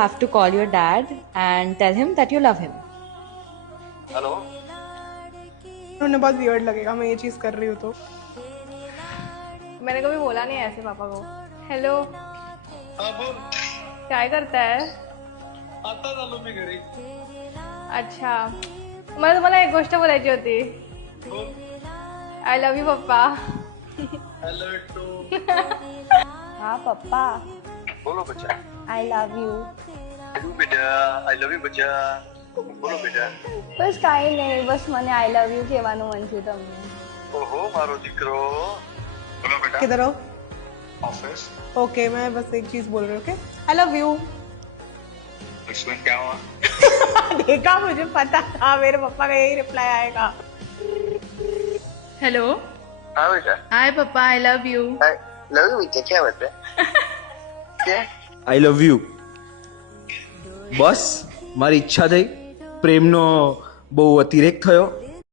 have to call your dad and tell him that you love him. Hello उन्हें बहुत weird लगेगा मैं ये चीज़ कर रही हूँ तो। मैंने कभी बोला नहीं ऐसे पापा को। हेलो, हाँ बोल काय करता है? आता झालो मी घरी अच्छा, मला तुम्हाला एक गोष्ट बोलायची होती. बोल आय लव्ह यू पप्पा. हेलो टू हाँ पप्पा, बोलो बच्चा आय लव्ह यू. बेटा आई लव यू बच्चा બોલો બેટા બસ કાંઈ નહીં, બસ મને આઈ લવ યુ કહેવાનું મન છે તમને. ઓહો મારો દીકરો બોલો બેટા किधर हो? ऑफिस ओके मैं बस एक चीज़ बोल रही हूँ ओके आई लव यू. इसमें क्या हुआ देखा मुझे पता था मेरे पापा का यही रिप्लाई आएगा. हेलो, हाँ बेटा हाय पप्पा, I love you. Love you बेटा क्या बात है क्या આઈ લવ યુ. બસ મારી ઈચ્છા થઈ, પ્રેમનો બહુ અતિરેક થયો.